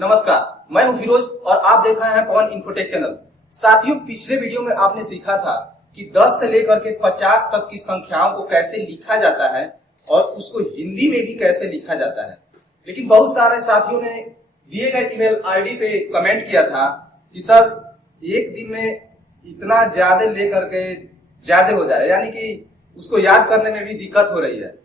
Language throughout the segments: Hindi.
नमस्कार, मैं हूं फिरोज और आप देख रहे हैं पवन इन्फोटेक चैनल। साथियों, पिछले वीडियो में आपने सीखा था कि 10 से लेकर के 50 तक की संख्याओं को कैसे लिखा जाता है और उसको हिंदी में भी कैसे लिखा जाता है। लेकिन बहुत सारे साथियों ने दिए गए ईमेल आईडी पे कमेंट किया था कि सर एक दिन में इतना ज्यादा लेकर के ज्यादा हो जाए, यानी कि उसको याद करने में भी दिक्कत हो रही है,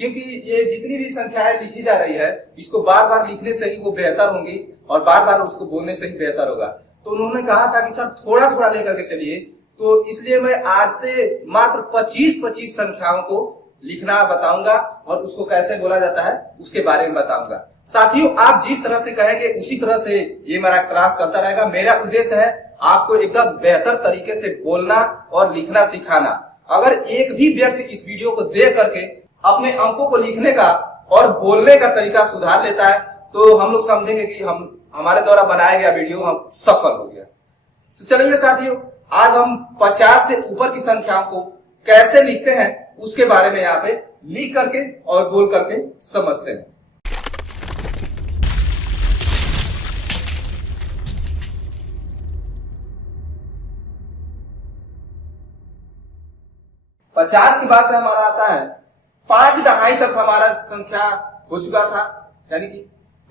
क्योंकि ये जितनी भी संख्याएं लिखी जा रही है इसको बार बार लिखने से ही वो बेहतर होंगी और बार बार उसको बोलने से ही बेहतर होगा। तो उन्होंने कहा था कि सर थोड़ा थोड़ा लेकर के चलिए, तो इसलिए मैं आज से मात्र 25 संख्याओं को लिखना बताऊंगा और उसको कैसे बोला जाता है उसके बारे में बताऊंगा। साथियों, आप जिस तरह से कहेंगे उसी तरह से ये मेरा क्लास चलता रहेगा। मेरा उद्देश्य है आपको एकदम बेहतर तरीके से बोलना और लिखना सिखाना। अगर एक भी व्यक्ति इस वीडियो को देख करके अपने अंकों को लिखने का और बोलने का तरीका सुधार लेता है तो हम लोग समझेंगे कि हमारे द्वारा बनाया गया वीडियो हम सफल हो गया। तो चलिए साथियों, आज हम 50 से ऊपर की संख्याओं को कैसे लिखते हैं उसके बारे में यहाँ पे लिख करके और बोल करके समझते हैं। पचास के बाद से हमारा आता है 5 दहाई तक हमारा संख्या हो चुका था, यानी कि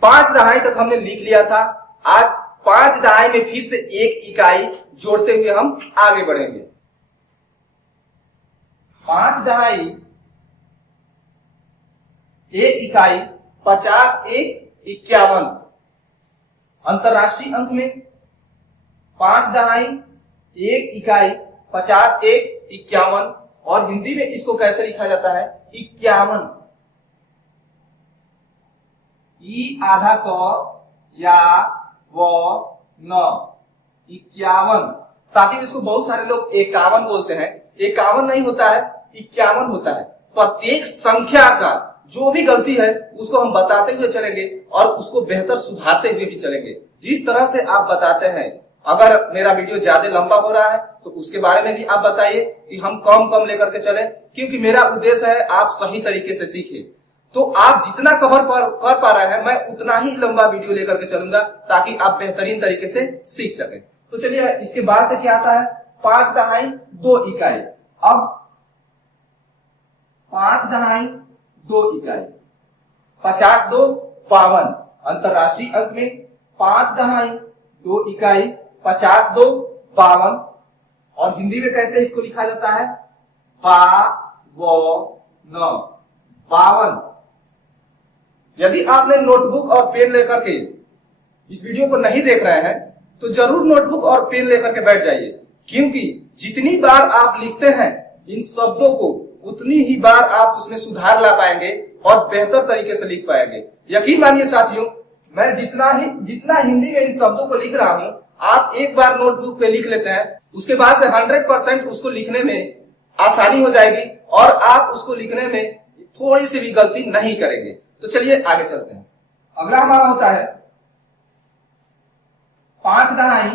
5 दहाई तक हमने लिख लिया था। आज 5 दहाई में फिर से एक इकाई जोड़ते हुए हम आगे बढ़ेंगे। 5 दहाई एक इकाई 50 एक 51। अंतरराष्ट्रीय अंक में 5 दहाई एक इकाई 50 एक 51 और हिंदी में इसको कैसे लिखा जाता है 51। ई आधा क या व न 51। साथियों, इसको बहुत सारे लोग 51 बोलते हैं। 51 नहीं होता है, 51 होता है। प्रत्येक संख्या का जो भी गलती है उसको हम बताते हुए चलेंगे और उसको बेहतर सुधारते हुए भी चलेंगे। जिस तरह से आप बताते हैं, अगर मेरा वीडियो ज्यादा लंबा हो रहा है तो उसके बारे में भी आप बताइए कि हम कम लेकर के चलें, क्योंकि मेरा उद्देश्य है आप सही तरीके से सीखें। तो आप जितना कवर कर पा रहे हैं मैं उतना ही लंबा वीडियो लेकर के चलूंगा ताकि आप बेहतरीन तरीके से सीख सकें। तो चलिए, इसके बाद से क्या आता है 5 दहाई 2 इकाई। अब 5 दहाई 2 इकाई 50 2 52। अंतरराष्ट्रीय अंक में 5 दहाई 2 इकाई 50 2 52 और हिंदी में कैसे इसको लिखा जाता है 52। यदि आपने नोटबुक और पेन लेकर के इस वीडियो को नहीं देख रहे हैं तो जरूर नोटबुक और पेन लेकर के बैठ जाइए, क्योंकि जितनी बार आप लिखते हैं इन शब्दों को उतनी ही बार आप उसमें सुधार ला पाएंगे और बेहतर तरीके से लिख पाएंगे। यकीन मानिए साथियों, मैं जितना हिंदी में इन शब्दों को लिख रहा हूं, आप एक बार नोटबुक पे लिख लेते हैं, उसके बाद से 100% उसको लिखने में आसानी हो जाएगी और आप उसको लिखने में थोड़ी सी भी गलती नहीं करेंगे। तो चलिए आगे चलते हैं। अगला हमारा होता है 5 दहाई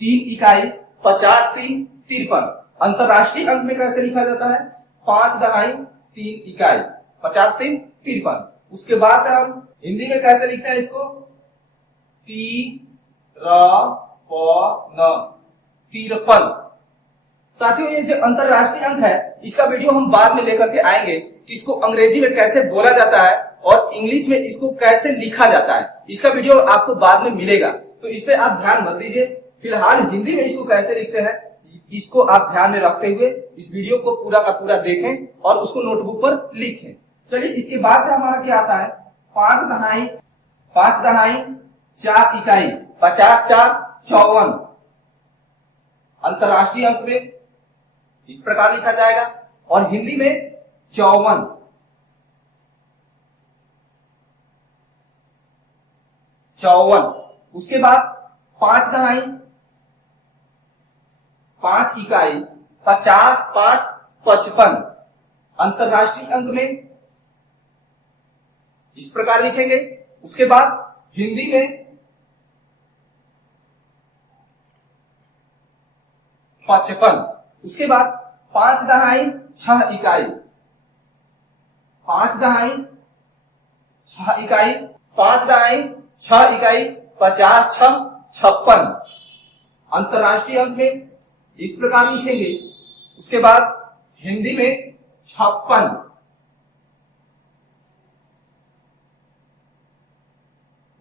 3 इकाई 50 3 53। अंतरराष्ट्रीय अंक में कैसे लिखा जाता है 5 दहाई 3 इकाई 50 3 53। उसके बाद से हम हिंदी में कैसे लिखते हैं इसको 53। साथियों, ये जो अंतरराष्ट्रीय अंक है इसका वीडियो हम बाद में लेकर के आएंगे कि इसको अंग्रेजी में कैसे बोला जाता है और इंग्लिश में इसको कैसे लिखा जाता है। इसका वीडियो आपको बाद में मिलेगा, तो इस पे आप ध्यान मत दीजिए। फिलहाल हिंदी में इसको कैसे लिखते हैं इसको आप ध्यान में रखते हुए इस वीडियो को पूरा का पूरा देखें और उसको नोटबुक पर लिखें। चलिए, इसके बाद से हमारा क्या आता है 5 दहाई 4 इकाई 50 4 54। अंतरराष्ट्रीय अंक में इस प्रकार लिखा जाएगा और हिंदी में 54। उसके बाद 5 दहाई 5 इकाई 50 5 55। अंतरराष्ट्रीय अंक में इस प्रकार लिखेंगे। उसके बाद हिंदी में 55। उसके बाद 5 दहाई 6 इकाई 5 दहाई 6 इकाई 5 दहाई 6 इकाई 50 6 56। अंतरराष्ट्रीय अंक में इस प्रकार लिखेंगे। उसके बाद हिंदी में 56।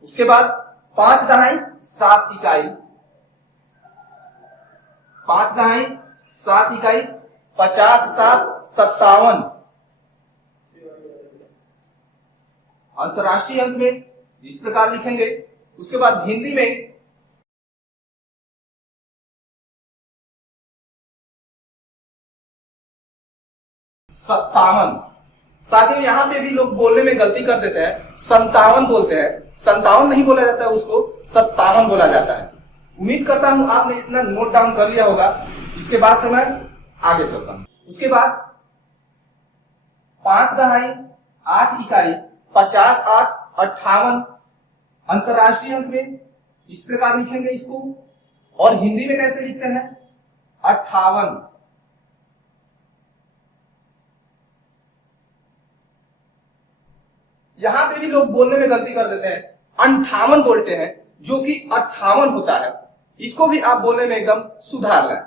उसके बाद 5 दहाई 7 इकाई, 5 दहाई 7 इकाई 50 7 57। अंतरराष्ट्रीय अंक में इस प्रकार लिखेंगे। उसके बाद हिंदी में 57। साथियों यहां पे भी लोग बोलने में गलती कर देते हैं, 57 बोलते हैं। 57 नहीं बोला जाता है, उसको 57 बोला जाता है। उम्मीद करता हूं आपने इतना नोट डाउन कर लिया होगा। इसके बाद से मैं आगे चलता हूं। उसके बाद 5 दहाई 8 इकाई 50 8 58। अंतरराष्ट्रीय अंक में इस प्रकार लिखेंगे इसको, और हिंदी में कैसे लिखते हैं 58। यहां पे भी लोग बोलने में गलती कर देते हैं, 58 बोलते हैं, जो कि 58 होता है। इसको भी आप बोलने में एकदम सुधार लें।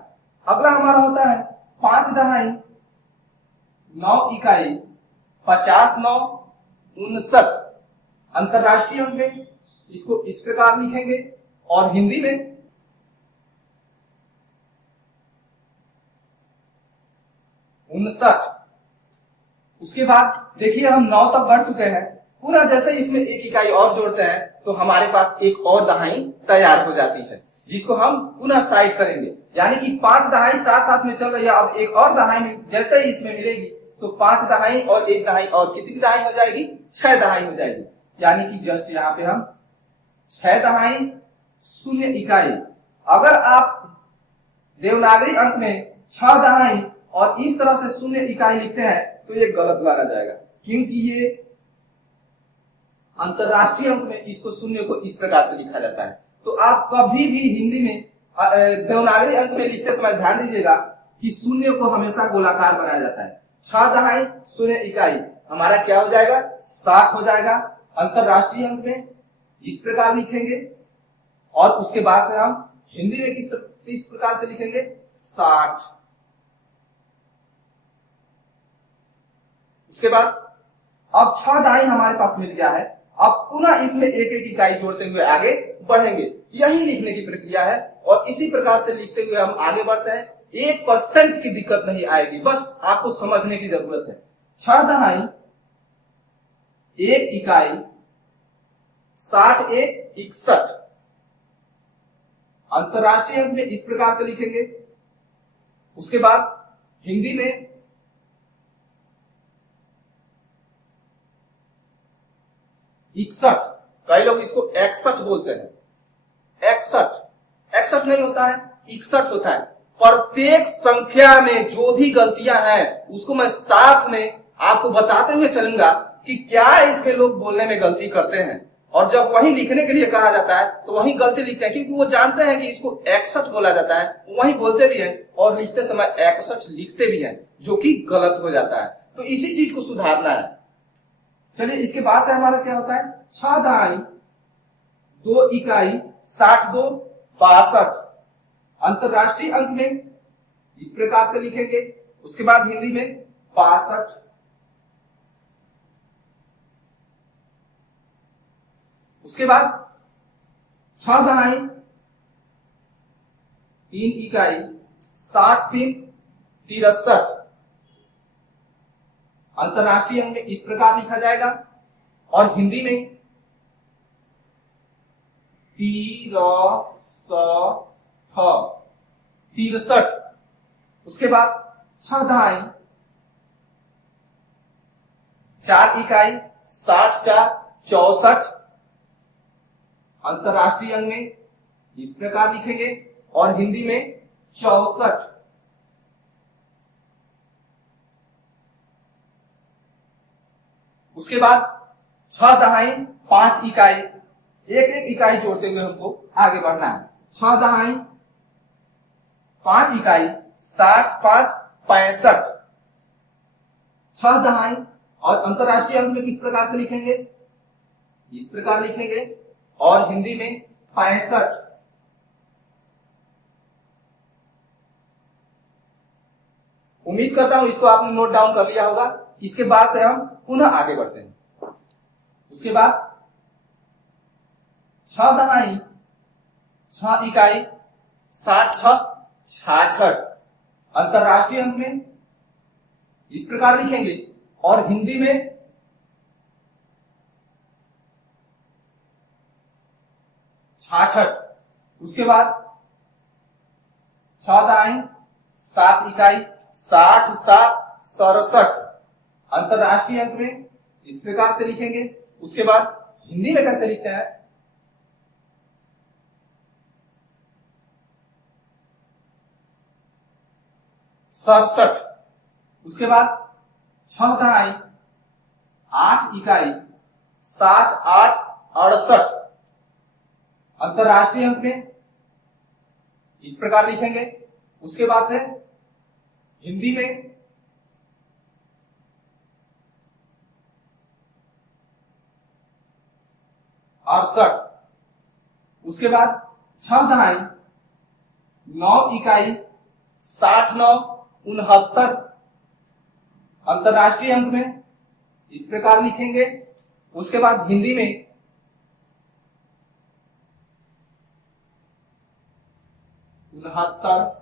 अगला हमारा होता है 5 दहाई 9 इकाई 50 9 59। अंतरराष्ट्रीय अंक में इसको इस प्रकार लिखेंगे, और हिंदी में 59। उसके बाद देखिए हम 9 तक बढ़ चुके हैं। पूरा जैसे इसमें 1 इकाई और जोड़ते हैं तो हमारे पास एक और दहाई तैयार हो जाती है, जिसको हम पुनः साइड करेंगे। यानी कि 5 दहाई साथ साथ में चल रही है, अब एक और दहाई में जैसे ही इसमें मिलेगी तो 5 दहाई और 1 दहाई, और कितनी दहाई हो जाएगी 6 दहाई हो जाएगी। यानी कि जस्ट यहाँ पे हम 6 दहाई 0 इकाई। अगर आप देवनागरी अंक में 6 दहाई और इस तरह से 0 इकाई लिखते हैं तो ये गलत माना जाएगा, क्योंकि ये अंतरराष्ट्रीय अंक में इसको 0 को इस प्रकार से लिखा जाता है। तो आप कभी भी हिंदी में देवनागरी अंक में लिखते समय ध्यान दीजिएगा कि 0 को हमेशा गोलाकार बनाया जाता है। 6 दहाई 0 इकाई हमारा क्या हो जाएगा 60 हो जाएगा। अंतरराष्ट्रीय अंक में इस प्रकार लिखेंगे, और उसके बाद से हम हिंदी में किस प्रकार से लिखेंगे 60। उसके बाद अब 6 दहाई हमारे पास मिल गया है। अब पुनः इसमें एक एक इकाई जोड़ते हुए आगे बढ़ेंगे। यही लिखने की प्रक्रिया है, और इसी प्रकार से लिखते हुए हम आगे बढ़ते हैं। 1% की दिक्कत नहीं आएगी, बस आपको समझने की जरूरत है। 6 दहाई 1 इकाई 60 1 61। अंतरराष्ट्रीय अंक में इस प्रकार से लिखेंगे। उसके बाद हिंदी में 61। कई लोग इसको 61 बोलते हैं। 61 नहीं होता है, 61 होता है। प्रत्येक संख्या में जो भी गलतियां हैं उसको मैं साथ में आपको बताते हुए चलूंगा कि क्या इसमें लोग बोलने में गलती करते हैं, और जब वही लिखने के लिए कहा जाता है तो वही गलती लिखते हैं, क्योंकि वो जानते हैं कि इसको 61 बोला जाता है। वही बोलते भी हैं और लिखते समय 61 लिखते भी हैं, जो कि गलत हो जाता है। तो इसी चीज को सुधारना है। चलिए इसके बाद से हमारा क्या होता है 6 दहाई 2 इकाई 60 2 62। अंतरराष्ट्रीय अंक में इस प्रकार से लिखेंगे। उसके बाद हिंदी में 62। उसके बाद 6 दहाई 3 इकाई 60 3 63। अंतरराष्ट्रीय अंक में इस प्रकार लिखा जाएगा, और हिंदी में 63। उसके बाद 6 दहाई 4 इकाई 60 4 64। अंतरराष्ट्रीय अंक में इस प्रकार लिखेंगे, और हिंदी में 64। उसके बाद 6 दहाई 5 इकाई, एक एक इकाई जोड़ते हुए हमको आगे बढ़ना है। 6 दहाई 5 इकाई 60 5 65। 6 दहाई, और अंतरराष्ट्रीय अंक में किस प्रकार से लिखेंगे इस प्रकार लिखेंगे और हिंदी में 65। उम्मीद करता हूं इसको आपने नोट डाउन कर लिया होगा। इसके बाद से हम पुनः आगे बढ़ते हैं। उसके बाद 6 दहाई 6 इकाई 60 6 66 अंतरराष्ट्रीय अंक में इस प्रकार लिखेंगे और हिंदी में 66। उसके बाद 6 दहाई 7 इकाई 60 7 67 अंतरराष्ट्रीय अंक में इस प्रकार से लिखेंगे। उसके बाद हिंदी में कैसे लिखते हैं, 67। उसके बाद 6 दहाई 8 इकाई 7 8 68 अंतरराष्ट्रीय अंक में इस प्रकार लिखेंगे। उसके बाद से हिंदी में 68। उसके बाद 6 दहाई 9 इकाई 60 9 69 अंतरराष्ट्रीय अंक में इस प्रकार लिखेंगे। उसके बाद हिंदी में 69।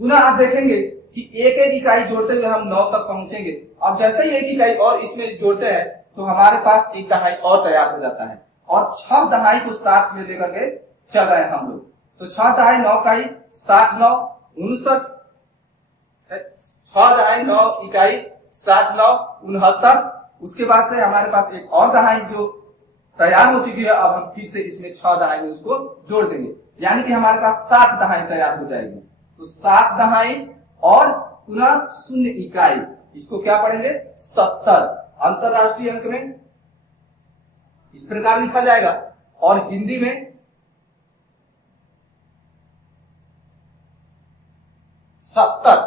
पुनः आप देखेंगे कि एक एक इकाई जोड़ते हुए हम 9 तक पहुंचेंगे। अब जैसे ही एक इकाई और इसमें जोड़ते हैं तो हमारे पास एक दहाई और तैयार हो जाता है और 6 दहाई को साथ में लेकर के चल रहे हैं हम लोग। तो 6 दहाई 9 इकाई 60 9 69, 6 दहाई 9 इकाई 60 9 69। उसके बाद से हमारे पास एक और दहाई जो तैयार हो चुकी है। अब हम फिर से इसमें 6 दहाई में उसको जोड़ देंगे, यानी कि हमारे पास 7 दहाई तैयार हो जाएगी। तो 7 दहाई और पुनः 0 इकाई, इसको क्या पढ़ेंगे, 70 अंतरराष्ट्रीय अंक में इस प्रकार लिखा जाएगा और हिंदी में 70।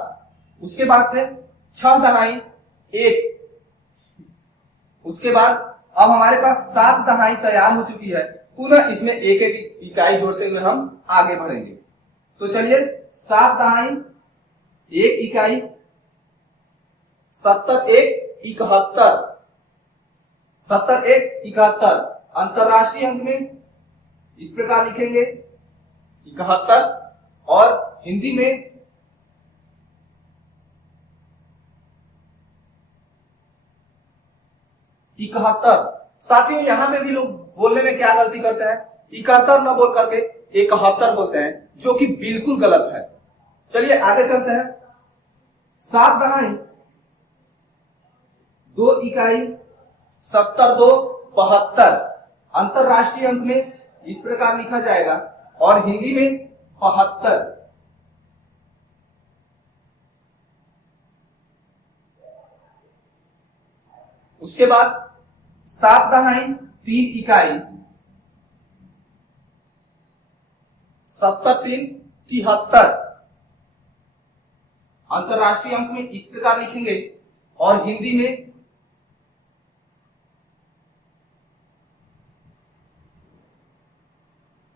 उसके बाद से 6 दहाई 1। उसके बाद अब हमारे पास 7 दहाई तैयार हो चुकी है। पुनः इसमें एक एक इकाई जोड़ते हुए हम आगे बढ़ेंगे। तो चलिए 7 दहाई 1 इकाई 70 1 71 70 1 71 अंतरराष्ट्रीय अंक में इस प्रकार लिखेंगे 71 और हिंदी में 71। साथियों यहां पे भी लोग बोलने में क्या गलती करते हैं, 71 न बोल करके 71 बोलते हैं, जो कि बिल्कुल गलत है। चलिए आगे चलते हैं। 7 दहाई 2 इकाई 70 2 72 अंतरराष्ट्रीय अंक में इस प्रकार लिखा जाएगा और हिंदी में 72। उसके बाद 7 दहाई 3 इकाई 70 3 73 अंतरराष्ट्रीय अंक में इस प्रकार लिखेंगे और हिंदी में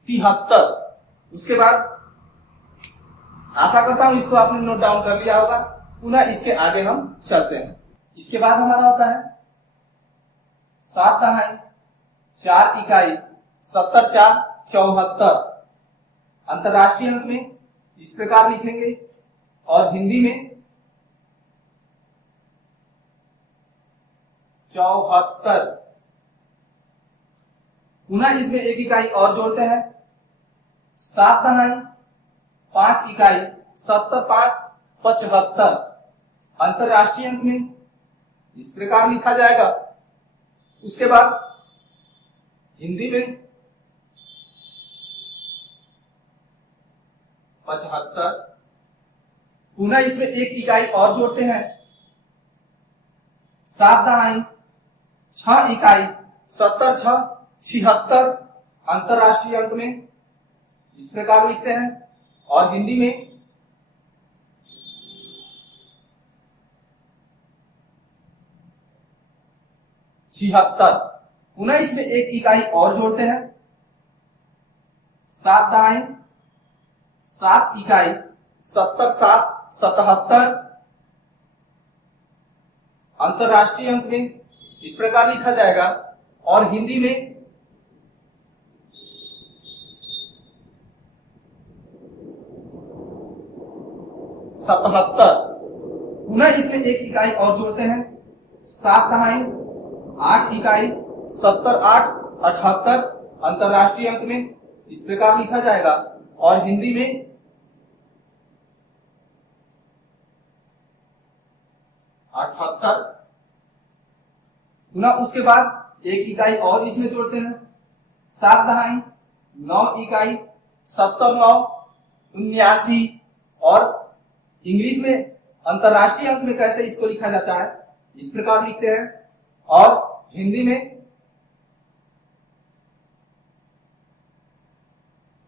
73। उसके बाद आशा करता हूं इसको आपने नोट डाउन कर लिया होगा। पुनः इसके आगे हम चलते हैं। इसके बाद हमारा होता है 7 दहाई 4 इकाई 70 4 74 अंतरराष्ट्रीय अंक में इस प्रकार लिखेंगे और हिंदी में 74। पुनः इसमें एक इकाई और जोड़ते हैं। 7 दहाई 5 इकाई 70 5 75 अंतरराष्ट्रीय अंक में इस प्रकार लिखा जाएगा। उसके बाद हिंदी में 75। पुनः इसमें एक इकाई और जोड़ते हैं। 7 दहाई 6 इकाई 70 6 76 अंतरराष्ट्रीय अंक में इस प्रकार लिखते हैं और हिंदी में 76। पुनः इसमें एक इकाई और जोड़ते हैं, 7 दहाई 7 इकाई 70 7 77 अंतरराष्ट्रीय अंक में इस प्रकार लिखा जाएगा और हिंदी में 77। पुनः इसमें एक इकाई और जोड़ते हैं, 7 दहाई 8 इकाई 70 8 78 अंतरराष्ट्रीय अंक में इस प्रकार लिखा जाएगा और हिंदी में 78। पुनः उसके बाद एक इकाई और इसमें जोड़ते हैं, 7 दहाई 9 इकाई 70 9 79 और इंग्लिश में अंतरराष्ट्रीय अंक में कैसे इसको लिखा जाता है इस प्रकार लिखते हैं और हिंदी में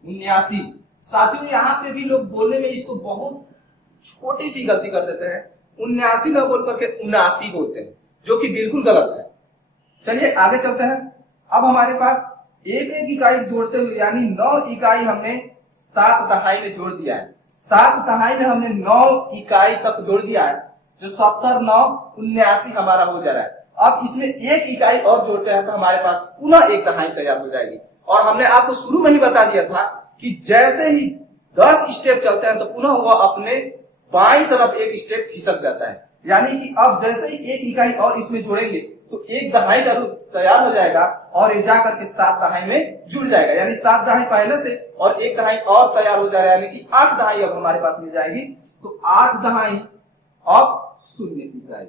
79। साथियों यहाँ पे भी लोग बोलने में इसको बहुत छोटी सी गलती कर देते हैं, 79 न बोल करके 79 बोलते हैं, जो कि बिल्कुल गलत है। चलिए आगे चलते हैं। अब हमारे पास एक एक इकाई जोड़ते हुए यानी 9 इकाई हमने 7 दहाई में जोड़ दिया है, 7 दहाई में हमने 9 इकाई तक जोड़ दिया है, जो 70 9 79 हमारा हो जा रहा है। अब इसमें एक इकाई और जोड़ते हैं तो हमारे पास पुनः एक दहाई तैयार हो जाएगी। और हमने आपको शुरू में ही बता दिया था कि जैसे ही 10 स्टेप चलते हैं तो पुनः वह अपने बाईं तरफ एक स्टेप खिसक जाता है, यानी कि अब जैसे ही एक इकाई और इसमें जोड़ेंगे तो एक दहाई का रूप तैयार हो जाएगा और ये जाकर के 7 दहाई में जुड़ जाएगा, यानी 7 दहाई पहले से और एक दहाई और तैयार हो जाएगा, यानी कि 8 दहाई अब हमारे पास मिल जाएगी। तो 8 दहाई अब 0 इकाई,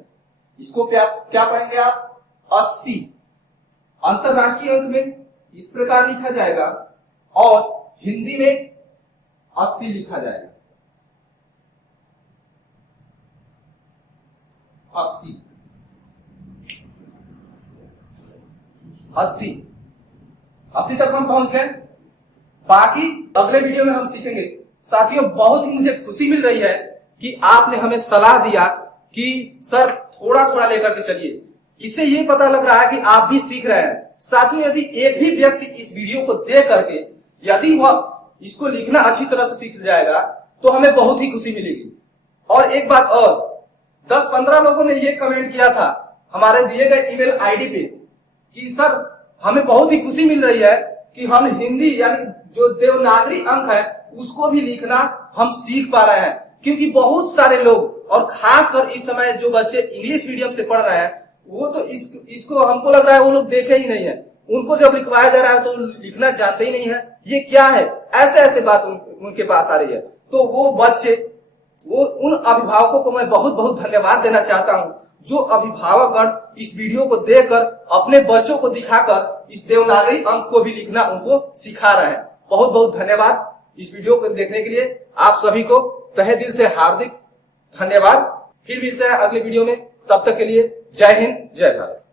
इसको क्या पढ़ेंगे आप 80 अंतरराष्ट्रीय अंक में इस प्रकार लिखा जाएगा और हिंदी में 80 लिखा जाएगा। 80 तक हम पहुंच गए। बाकी अगले वीडियो में हम सीखेंगे। साथियों बहुत ही मुझे खुशी मिल रही है कि आपने हमें सलाह दिया कि सर थोड़ा थोड़ा लेकर के चलिए, इससे ये पता लग रहा है कि आप भी सीख रहे हैं। साथियों यदि एक भी व्यक्ति इस वीडियो को देख करके यदि वह इसको लिखना अच्छी तरह से सीख जाएगा तो हमें बहुत ही खुशी मिलेगी। और एक बात और, 10-15 लोगों ने ये कमेंट किया था हमारे दिए गए ईमेल आईडी पे कि सर हमें बहुत ही खुशी मिल रही है कि हम हिंदी यानी जो देवनागरी अंक है उसको भी लिखना हम सीख पा रहे हैं, क्योंकि बहुत सारे लोग और खासकर इस समय जो बच्चे इंग्लिश मीडियम से पढ़ रहे हैं वो तो इसको हमको लग रहा है वो लोग देखे ही नहीं है। उनको जब लिखवाया जा रहा है तो लिखना जानते ही नहीं है, ये क्या है, ऐसे ऐसे बात उनके पास आ रही है। तो वो बच्चे उन अभिभावकों को मैं बहुत बहुत धन्यवाद देना चाहता हूं जो अभिभावकगण इस वीडियो को देखकर अपने बच्चों को दिखाकर इस देवनागरी अंक को भी लिखना उनको सिखा रहे हैं। बहुत बहुत धन्यवाद इस वीडियो को देखने के लिए। आप सभी को तहे दिल से हार्दिक धन्यवाद। फिर मिलते हैं अगले वीडियो में, तब तक के लिए जय हिंद जय भारत।